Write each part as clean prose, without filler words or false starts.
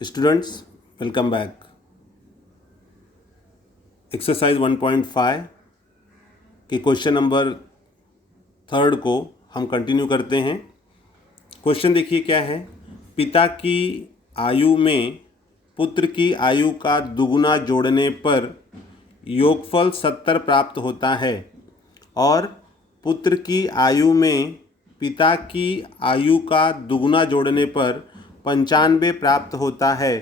Students, welcome back. Exercise 1.5 के question number 3 को हम कंटिन्यू करते हैं। क्वेश्चन देखिए क्या है। पिता की आयु में पुत्र की आयु का दुगुना जोड़ने पर योगफल 70 प्राप्त होता है और पुत्र की आयु में पिता की आयु का दुगुना जोड़ने पर 95 प्राप्त होता है,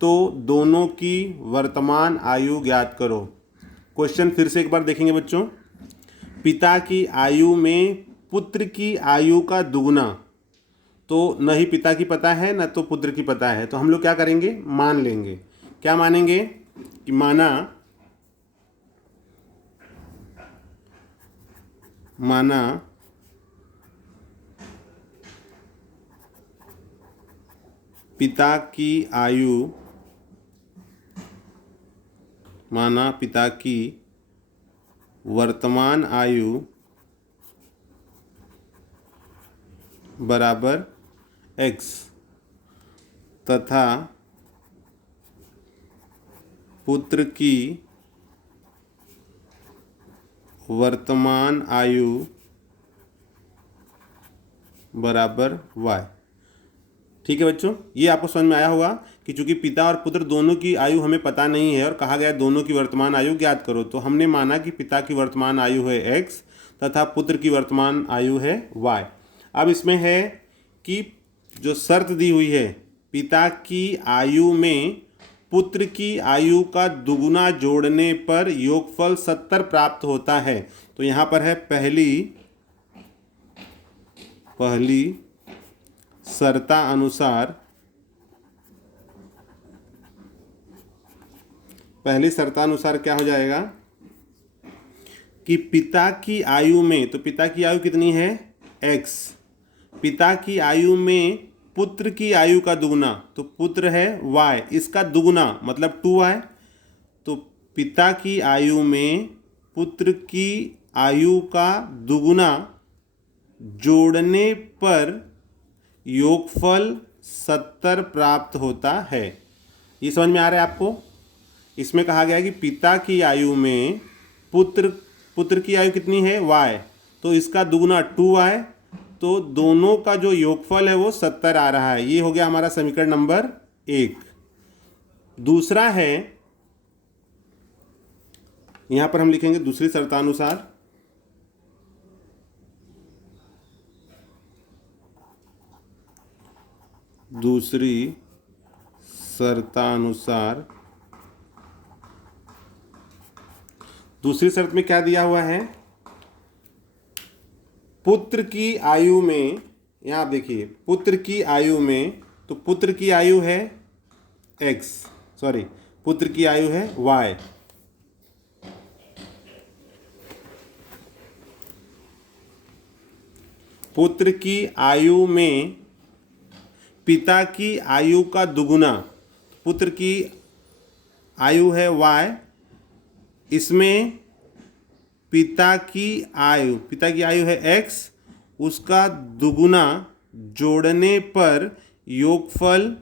तो दोनों की वर्तमान आयु ज्ञात करो। क्वेश्चन फिर से एक बार देखेंगे बच्चों। पिता की आयु में पुत्र की आयु का दुगुना, तो न ही पिता की पता है न तो पुत्र की पता है, तो हम लोग क्या करेंगे, मान लेंगे। क्या मानेंगे कि माना पिता की वर्तमान आयु बराबर x तथा पुत्र की वर्तमान आयु बराबर y। ठीक है बच्चों, ये आपको समझ में आया होगा कि चूंकि पिता और पुत्र दोनों की आयु हमें पता नहीं है और कहा गया दोनों की वर्तमान आयु ज्ञात करो, तो हमने माना कि पिता की वर्तमान आयु है x तथा पुत्र की वर्तमान आयु है y। अब इसमें है कि जो शर्त दी हुई है, पिता की आयु में पुत्र की आयु का दुगुना जोड़ने पर योगफल 70 प्राप्त होता है। तो यहाँ पर है पहली शर्तानुसार क्या हो जाएगा कि पिता की आयु में, तो पिता की आयु कितनी है x, पिता की आयु में पुत्र की आयु का दुगुना, तो पुत्र है y, इसका दुगुना मतलब 2y। तो पिता की आयु में पुत्र की आयु का दुगुना जोड़ने पर योगफल 70 प्राप्त होता है। ये समझ में आ रहा है आपको। इसमें कहा गया है कि पिता की आयु में पुत्र की आयु कितनी है y, तो इसका दुगुना 2y, तो दोनों का जो योगफल है वो 70 आ रहा है। ये हो गया हमारा समीकरण नंबर 1। दूसरा है, यहां पर हम लिखेंगे दूसरी शर्तानुसार। दूसरी शर्त में क्या दिया हुआ है, पुत्र की आयु में, यहां आप देखिए पुत्र की आयु में, तो पुत्र की आयु है पुत्र की आयु है y। पुत्र की आयु में पिता की आयु का दुगुना, पुत्र की आयु है y, इसमें पिता की आयु है x, उसका दुगुना जोड़ने पर योगफल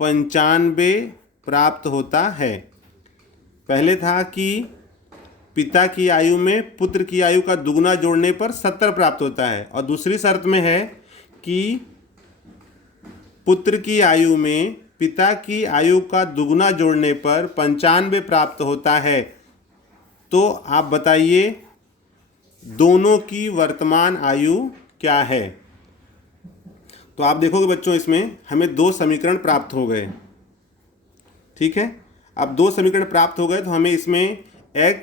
95 प्राप्त होता है। पहले था कि पिता की आयु में पुत्र की आयु का दुगुना जोड़ने पर 70 प्राप्त होता है, और दूसरी शर्त में है कि पुत्र की आयु में पिता की आयु का दुगुना जोड़ने पर 95 प्राप्त होता है। तो आप बताइए दोनों की वर्तमान आयु क्या है। तो आप देखोगे बच्चों, इसमें हमें 2 समीकरण प्राप्त हो गए। ठीक है, अब 2 समीकरण प्राप्त हो गए, तो हमें इसमें x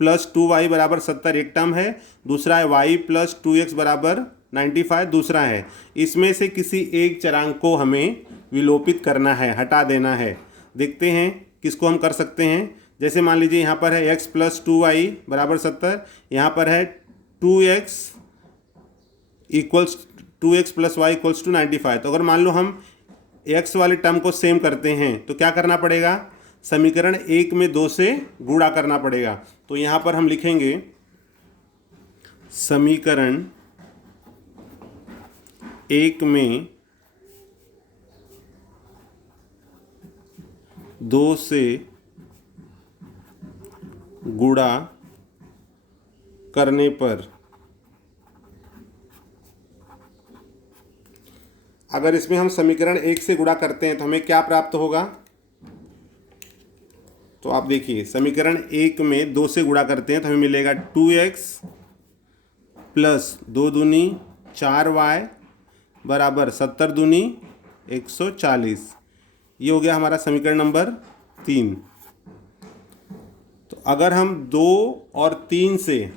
प्लस 2y बराबर 70 एक टर्म है, दूसरा है y प्लस 2x बराबर 95 दूसरा है। इसमें से किसी एक चरांक को हमें विलोपित करना है, हटा देना है। देखते हैं किसको हम कर सकते हैं। जैसे मान लीजिए यहाँ पर है x प्लस 2y बराबर 70, यहाँ पर है 2x plus y equals to 95। तो अगर मान लो हम x वाले टर्म को सेम करते हैं तो क्या करना पड़ेगा, समीकरण 1 में 2 से गुणा करना पड़ेगा। तो यहाँ पर हम लिखेंगे समीकरण 1 में 2 से गुणा करने पर, अगर इसमें हम समीकरण 1 से गुणा करते हैं तो हमें क्या प्राप्त होगा? तो आप देखिए, समीकरण 1 में 2 से गुणा करते हैं तो हमें मिलेगा 2x प्लस 2 दूनी 4y बराबर 70 दूनी 140। ये हो गया हमारा समीकरण नंबर 3। तो अगर हम 2 और 3 से,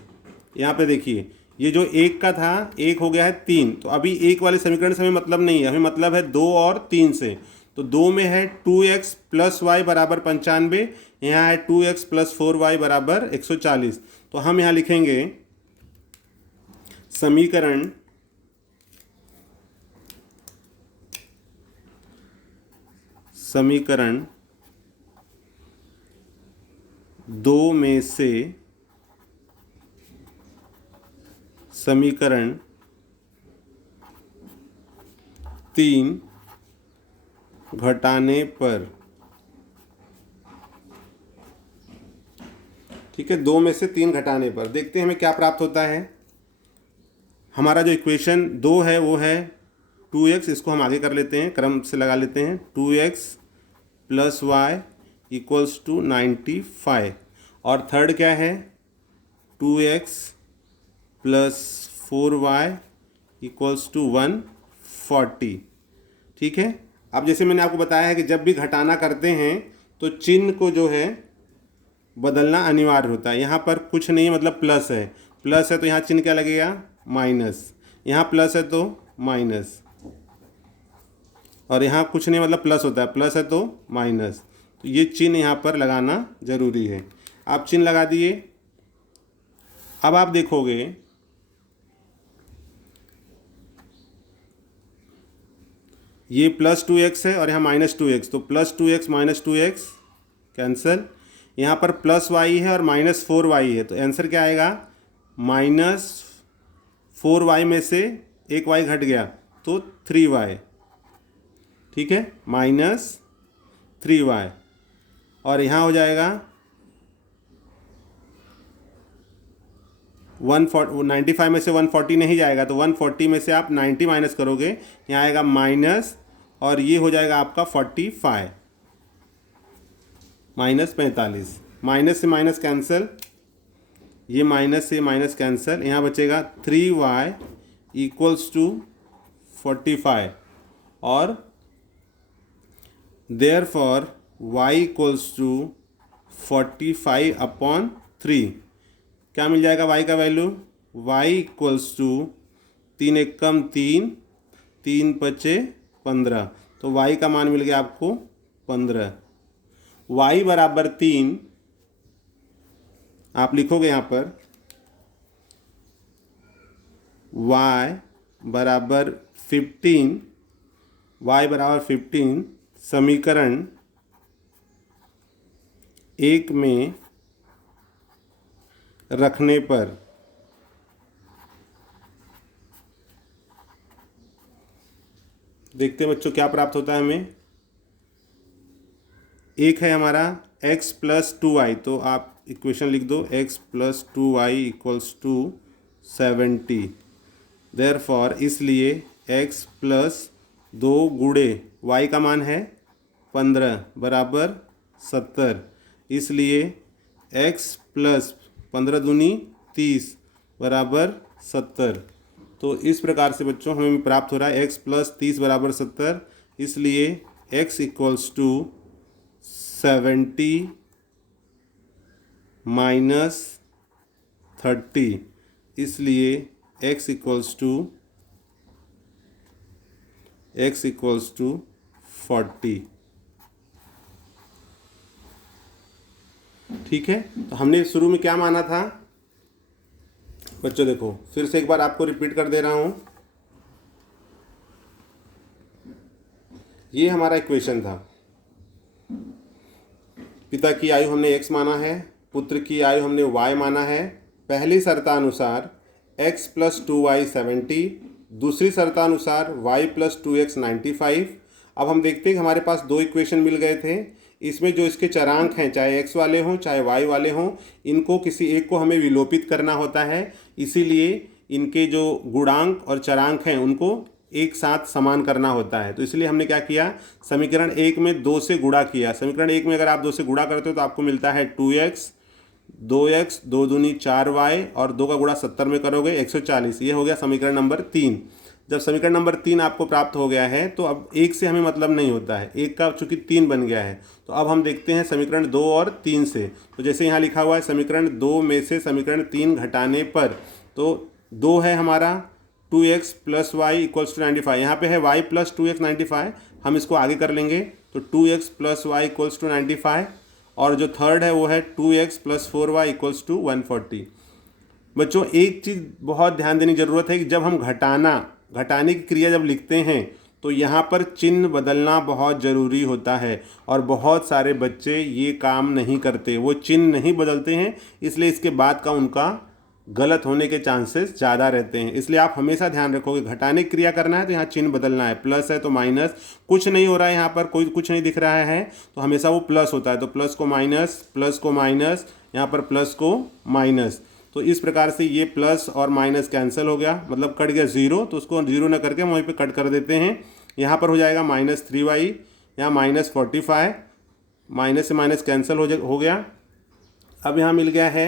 यहाँ पे देखिए ये जो 1 का था 1 हो गया है 3, तो अभी 1 वाले समीकरण से हमें मतलब नहीं है, हमें मतलब है 2 और 3 से। तो 2 में है 2x प्लस वाई बराबर 95, यहाँ है 2x प्लस 4y बराबर 140। तो हम यहाँ लिखेंगे समीकरण समीकरण 2 में से समीकरण 3 घटाने पर, ठीक है, 2 में से 3 घटाने पर देखते हैं हमें क्या प्राप्त होता है। हमारा जो इक्वेशन 2 है वो है 2x, इसको हम आगे कर लेते हैं, क्रम से लगा लेते हैं। 2x plus Y equals to 95, और थर्ड क्या है 2x plus 4y equals to 140। ठीक है, अब जैसे मैंने आपको बताया है कि जब भी घटाना करते हैं तो चिन्ह को जो है बदलना अनिवार्य होता है। यहाँ पर कुछ नहीं है, मतलब प्लस है, प्लस है तो यहाँ चिन्ह क्या लगेगा? माइनस। यहाँ प्लस है तो माइनस, और यहाँ कुछ नहीं मतलब प्लस होता है, प्लस है तो माइनस। तो ये चिन्ह यहाँ पर लगाना जरूरी है। आप चिन्ह लगा दिए। अब आप देखोगे ये प्लस 2x है और यहाँ माइनस 2x, तो plus 2x minus 2x cancel. यहाँ पर प्लस y है और माइनस 4y है, तो आंसर क्या आएगा? माइनस 4y में से एक y घट गया तो 3y। ठीक है, माइनस 3y, और यहाँ हो जाएगा 95 में से 140 नहीं जाएगा, तो 140 में से आप 90 माइनस करोगे, यहाँ आएगा माइनस, और ये हो जाएगा आपका 45 माइनस 45। माइनस से माइनस कैंसिल, ये माइनस से माइनस कैंसिल, यहाँ बचेगा 3y इक्वल्स टू 45, और देयरफॉर y इक्वल्स टू 45/3। क्या मिल जाएगा y का वैल्यू? y इक्वल्स टू 3 एकम 3, 3 पचे 15, तो y का मान मिल गया आपको 15। y बराबर 3 आप लिखोगे यहाँ पर, y बराबर 15, y बराबर 15 समीकरण 1 में रखने पर देखते हैं बच्चों क्या प्राप्त होता है हमें। एक है हमारा x प्लस 2y, तो आप इक्वेशन लिख दो, x plus 2y equals to 70। Therefore इसलिए x प्लस 2 गुणे y का मान है 15 बराबर 70, इसलिए x प्लस 15 दूनी 30 बराबर 70। तो इस प्रकार से बच्चों हमें प्राप्त हो रहा है x प्लस 30 बराबर 70, इसलिए x इक्वल्स टू 70 माइनस 30, इसलिए x इक्वल्स टू 40। ठीक है, तो हमने शुरू में क्या माना था बच्चों? देखो फिर से एक बार आपको रिपीट कर दे रहा हूं। ये हमारा इक्वेशन था, पिता की आयु हमने x माना है, पुत्र की आयु हमने y माना है। पहली शर्तानुसार x प्लस 2y 70, दूसरी शर्तानुसार y प्लस 2x 95। अब हम देखते हैं कि हमारे पास दो इक्वेशन मिल गए थे, इसमें जो इसके चरांक हैं, चाहे एक्स वाले हों चाहे वाई वाले हों, इनको किसी एक को हमें विलोपित करना होता है। इसीलिए इनके जो गुणांक और चरांक हैं उनको एक साथ समान करना होता है। तो इसलिए हमने क्या किया, समीकरण 1 में 2 से गुणा किया। समीकरण 1 में अगर आप 2 से गुणा करते हो तो आपको मिलता है 2x, 2x, 2 दूनी 4y और 2 का गुणा 70 में करोगे 140। ये हो गया समीकरण नंबर 3। जब समीकरण नंबर 3 आपको प्राप्त हो गया है तो अब 1 से हमें मतलब नहीं होता है, 1 का चूंकि 3 बन गया है। तो अब हम देखते हैं समीकरण 2 और 3 से। तो जैसे यहाँ लिखा हुआ है समीकरण 2 में से समीकरण 3 घटाने पर, तो 2 है हमारा 2x plus Y equals to 95। यहाँ पे है y प्लस 2x 95, हम इसको आगे कर लेंगे तो 2x plus Y equals to 95। और जो थर्ड है वो है 2x plus 4y equals to 140। बच्चों एक चीज़ बहुत ध्यान देने की ज़रूरत है कि जब हम घटाने की क्रिया जब लिखते हैं तो यहाँ पर चिन्ह बदलना बहुत ज़रूरी होता है, और बहुत सारे बच्चे ये काम नहीं करते, वो चिन्ह नहीं बदलते हैं, इसलिए इसके बाद का उनका गलत होने के चांसेस ज़्यादा रहते हैं। इसलिए आप हमेशा ध्यान रखोगे घटाने की क्रिया करना है तो यहाँ चिन्ह बदलना है, प्लस है तो माइनस, कुछ नहीं हो रहा है यहाँ पर, कोई कुछ नहीं दिख रहा है तो हमेशा वो प्लस होता है, तो प्लस को माइनस, यहाँ पर प्लस को माइनस। तो इस प्रकार से ये प्लस और माइनस कैंसिल हो गया, मतलब कट गया 0, तो उसको 0 ना करके हम वहीं पे कट कर देते हैं। यहाँ पर हो जाएगा -3y, यहाँ -45, माइनस से माइनस कैंसिल हो गया। अब यहाँ मिल गया है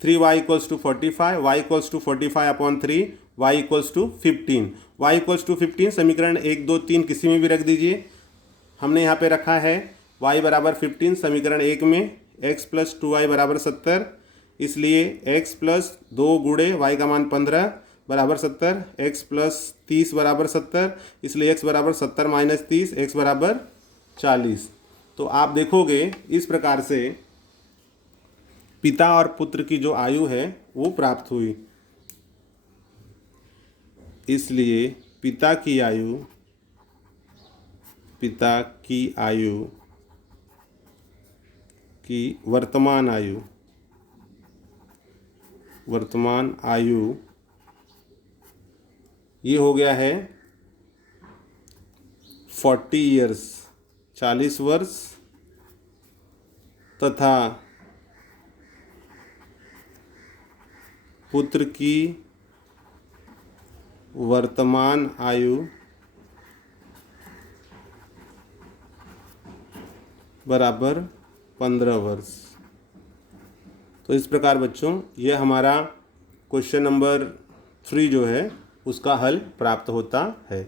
3y equals to 45, y equals to 45/3, y equals to 15। y equals to 15 समीकरण 1, 2, 3 किसी में भी रख दीजिए। हमने यहाँ पे रखा है y बराबर 15 समीकरण 1 में, x प्लस 2y बराबर 70, इसलिए x प्लस 2 गुणे y का मान 15 बराबर 70, x प्लस 30 बराबर 70, इसलिए x बराबर 70 माइनस 30, x बराबर 40। तो आप देखोगे इस प्रकार से पिता और पुत्र की जो आयु है वो प्राप्त हुई। इसलिए पिता की आयु की वर्तमान आयु ये हो गया है 40 ईयर्स, 40 वर्ष, तथा पुत्र की वर्तमान आयु बराबर 15 वर्ष। तो इस प्रकार बच्चों यह हमारा क्वेश्चन नंबर 3 जो है उसका हल प्राप्त होता है।